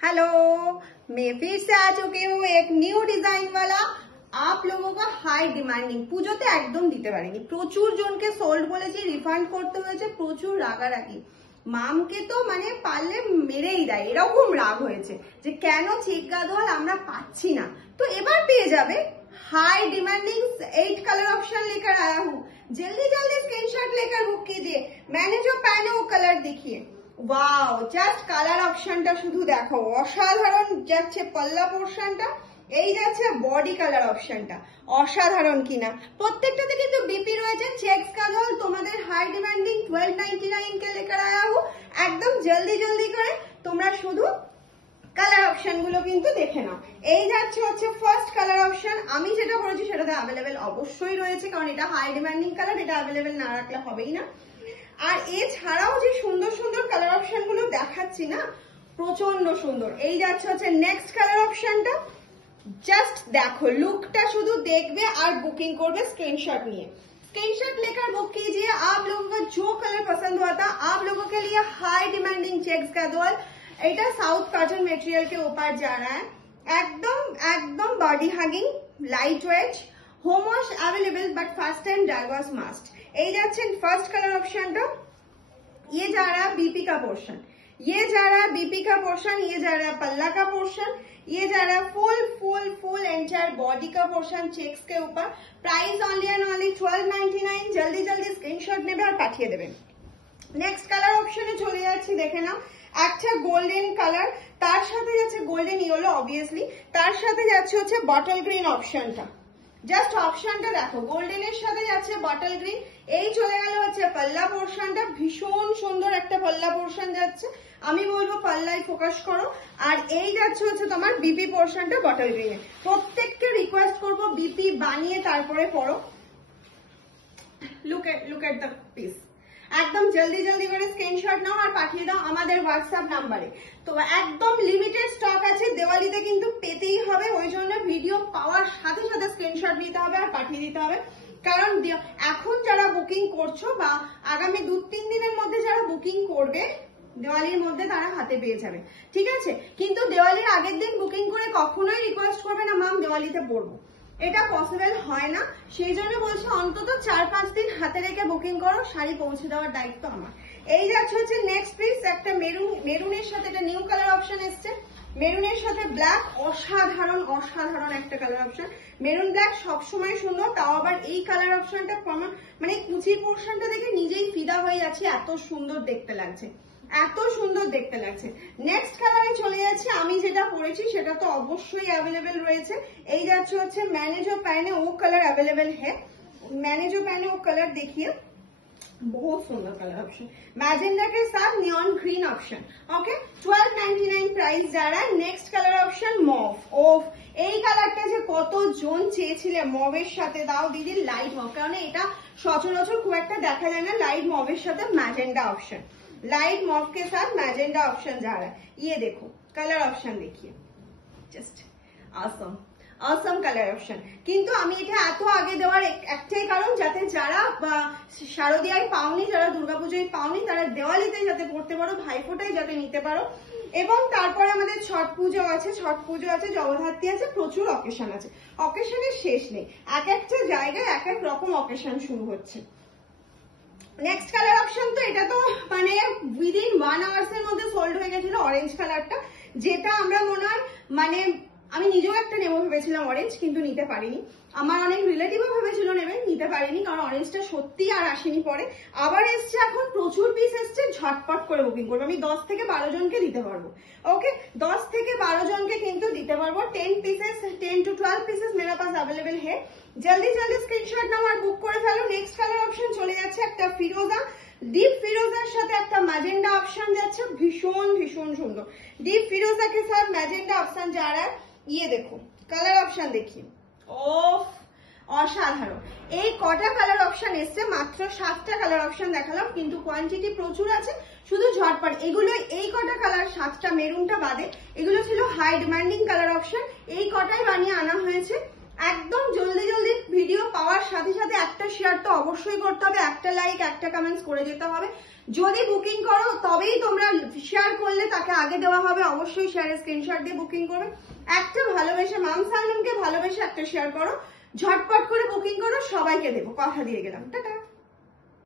Hello, मैं फिर से आ चुकी हूँ एक न्यू डिजाइन वाला आप लोगों का हाई डिमांडिंग পুজোতে একদম দিতে পারিনি প্রচুর জনকে সোল্ড বলেছি রিফান্ড করতে হয়েছে প্রচুর রাগারাগি মামকে তো মানে পারলে মেরেই দেয় এরকম রাগ হয়েছে যে কেন চেক গাদোয়াল আমরা পাচ্ছি না তো এবার পেয়ে যাবে हाई डिमांडिंग 8 कलर ऑप्शन लेकर आया हूँ जल्दी जल्दी स्क्रीनशॉट लेकर बुक कीजिए मैंने जो पहने वो कलर देखिए वाओ জাস্ট কালার অপশনটা শুধু দেখো অসাধারণ যাচ্ছে পাল্লা পোরশনটা এই যাচ্ছে বডি কালার অপশনটা অসাধারণ কিনা প্রত্যেকটাতে কিন্তু বিপি রয়েছে চেকস কাজল তোমাদের হাই ডিমান্ডিং 1299 কে लेकर आया हूँ একদম জলদি জলদি করে তোমরা শুধু কালার অপশন গুলো কিন্তু দেখে নাও এই যাচ্ছে হচ্ছে ফার্স্ট কালার অপশন আমি যেটা বলেছি সেটাতে अवेलेबल অবশ্যই রয়েছে কারণ এটা হাই ডিমান্ডিং কালার এটা अवेलेबल না রাখলে হবেই না আর এছাড়াও যে সুন্দর সুন্দর কালার অপশন গুলো দেখাচ্ছি না প্রচন্ড সুন্দর এই যাচ্ছে হচ্ছে নেক্সট কালার অপশনটা জাস্ট দেখো লুকটা শুধু দেখবে আর বুকিং করবে स्क्रीनशॉट নিয়ে स्क्रीनशॉट लेकर बुक कीजिए आप लोगों को जो कलर पसंद हुआ था आप लोगों के लिए हाई डिमांडिंग चेक्स का दोल এটা সাউথ কটন মেটেরিয়াল के ऊपर जा रहा है एकदम एकदम body hugging light weight home wash available but first time dry wash must এই যাচ্ছেন ফার্স্ট কালার অপশনটা ये जा रहा है बीपी का पोर्शन ये जा रहा है बीपी का पोर्शन ये जा रहा है पल्ला का पोर्शन ये जा रहा है full full full entire body का पोर्शन चेक्स के ऊपर प्राइस ओनली एंड ओनली 1299 जल्दी जल्दी स्क्रीनशॉट নেবে আর পাঠিয়ে দেবেন নেক্সট কালার অপশনে চলে যাচ্ছি দেখে নাও একটা গোল্ডেন কালার তার সাথে যাচ্ছে গোল্ডেন ইয়েলো অবভিয়াসলি তার সাথে যাচ্ছে হচ্ছে বটল গ্রিন অপশনটা জাস্ট অপশনটা দেখো গোল্ডেনের সাথে যাচ্ছে বটল গ্রিন এই চলে গেল হচ্ছে পাল্লা পোরশনটা ভীষণ সুন্দর একটা পাল্লা পোরশন যাচ্ছে আমি বলবো পাল্লাই ফোকাস করো আর এই যাচ্ছে হচ্ছে তোমার বিপি পোরশনটা বটল গ্রিনে প্রত্যেককে রিকোয়েস্ট করব বিপি বানিয়ে তারপরে পরো লুক এট দ্য পিস একদম জলদি জলদি করে স্ক্রিনশট নাও আর পাঠিয়ে দাও আমাদের হোয়াটসঅ্যাপ নম্বরে তো একদম লিমিটেড স্টক আছে দিওয়ালিতে কিন্তু পেতেই হবে ওই জন্য ভিডিও পাওয়ার সাথে সাথে স্ক্রিনশট নিতে হবে আর পাঠিয়ে দিতে হবে কারণ এখন যারা বুকিং করছো বা আগামী 2-3 দিনের মধ্যে যারা বুকিং করবে দিওয়ালির মধ্যে তারা হাতে পেয়ে যাবে ঠিক আছে কিন্তু দিওয়ালির আগের দিন বুকিং করে কখনোই রিকোয়েস্ট করবে না মাম দিওয়ালিতে পড়বো এটা পসিবল হয় না সেই জন্য বলছি অন্তত 4-5 দিন হাতে রেখে বুকিং করো শাড়ি পৌঁছে দেওয়ার দায়িত্ব আমার এই যাচ্ছে হচ্ছে নেক্সট পিস একটা মেরুনের সাথে একটা নিউ কালার অপশন এসছে মেরুনের সাথে ব্ল্যাক অসাধারণ অসাধারণ একটা কালার অপশন মেরুন ব্ল্যাক সবসময় সুন্দর তাও আবার এই কালার অপশনটা মানে কুচির পোর্শনটা দেখে নিজেই ফিদা হয়ে যাচ্ছে এত সুন্দর দেখতে লাগছে এত সুন্দর দেখতে লাগছে নেক্সট কালারে চলে যাচ্ছে আমি যেটা পরেছি সেটা তো অবশ্যই अवेलेबल রয়েছে এই যাচ্ছে হচ্ছে मैंने जो पहने वो कलर अवेलेबल है मैंने जो पहने वो कलर देखिए बहुत सुंदर कलर ऑप्शन मैजेंडा के साथ neon green option okay 1299 price जा रहा है नेक्स्ट कलर ऑप्शन मॉव ओफ এই কালারটা যে কত জন চেয়েছিলে মভের সাথে দাও দিদি লাইট মভ কারণ এটা সচরাচর খুব একটা দেখা যায় না লাইট মভের সাথে ম্যাজেন্ডা ऑप्शन लाइट मॉव के साथ मैजेंडा ऑप्शन जा रहा है ये देखो कलर ऑप्शन देखिए just awesome awesome colour option কিন্তু আমি এটা এত আগে দেওয়ার একটাই কারণ যাতে যারা শারদীয়ায় পাওনি যারা দুর্গাপূজায় পাওনি তারা দিওয়ালিতে যাতে পড়তে পারো ভাইফোঁটায় যাতে নিতে পারো এবং তারপরে আমাদের ছট পুজো আছে জগদ্ধাত্রী আছে প্রচুর অকেশন আছে অকেশনের শেষ নেই এক একটা জায়গায় এক এক রকম অকেশন শুরু হচ্ছে নেক্সট কালার অপশন তো এটা তো মানে উইদিন 1 আওয়ার্স এর মধ্যে সোল্ড হয়ে গেছিল অরেঞ্জ কালারটা যেটা আমরা মনে হয় মানে আমি নিজেও একটা নেব ভেবেছিলাম অরেঞ্জ কিন্তু নিতে পারিনি আমার অনেক রিলেটিভও ভেবেছিল নেবে নিতে পারিনি কারণ অরেঞ্জটা সত্যি আর আসেনি পরে আবার এসছে এখন প্রচুর পিস এসছে ঝটপট করে বুকিং করবো আমি 10 থেকে 12 জনকে দিতে পারবো ওকে 10 থেকে 12 জনকে কিন্তু দিতে পারবো 10 पीसेस 10 to 12 पीसेस मेरे पास अवेलेबल है जल्दी जल्दी स्क्रीनशॉट নাও আর বুক করে ফেলো নেক্সট কালার অপশন চলে যাচ্ছে একটা ফিরোজা ডিপ ফিরোজার সাথে একটা ম্যাজেন্ডা অপশন যাচ্ছে ভীষণ ভীষণ সুন্দর ডিপ ফিরোজা के साथ मैजेंडा ऑप्शन जा रहा है ये देखो कलर ऑप्शन देखिए ओफ অসাধারণ এই কটা কালার অপশন এসছে মাত্র 7টা কালার অপশন দেখালাম কিন্তু কোয়ান্টিটি প্রচুর আছে শুধু ঝটপট এগুলো এই কটা কালার 7টা মেরুনটা বাদে এগুলো ছিল হাই ডিমান্ডিং কালার অপশন এই কটাই বানিয়ে আনা হয়েছে একদম জলদি জলদি ভিডিও পাওয়ার সাথে সাথে একটা শেয়ার তো অবশ্যই করতে হবে, একটা লাইক একটা কমেন্টস করে যেতে হবে। যদি বুকিং করো তবেই তোমরা, শেয়ার করলে তাকে আগে দেওয়া হবে, অবশ্যই শেয়ারের স্ক্রিনশট দিয়ে বুকিং করবে। একটা ভালোবেসে মামসালমকে ভালোবেসে একটা শেয়ার করো, ঝটপট করে বুকিং করো, সবাইকে দেবো, কথা দিয়ে গেলাম। টাটা।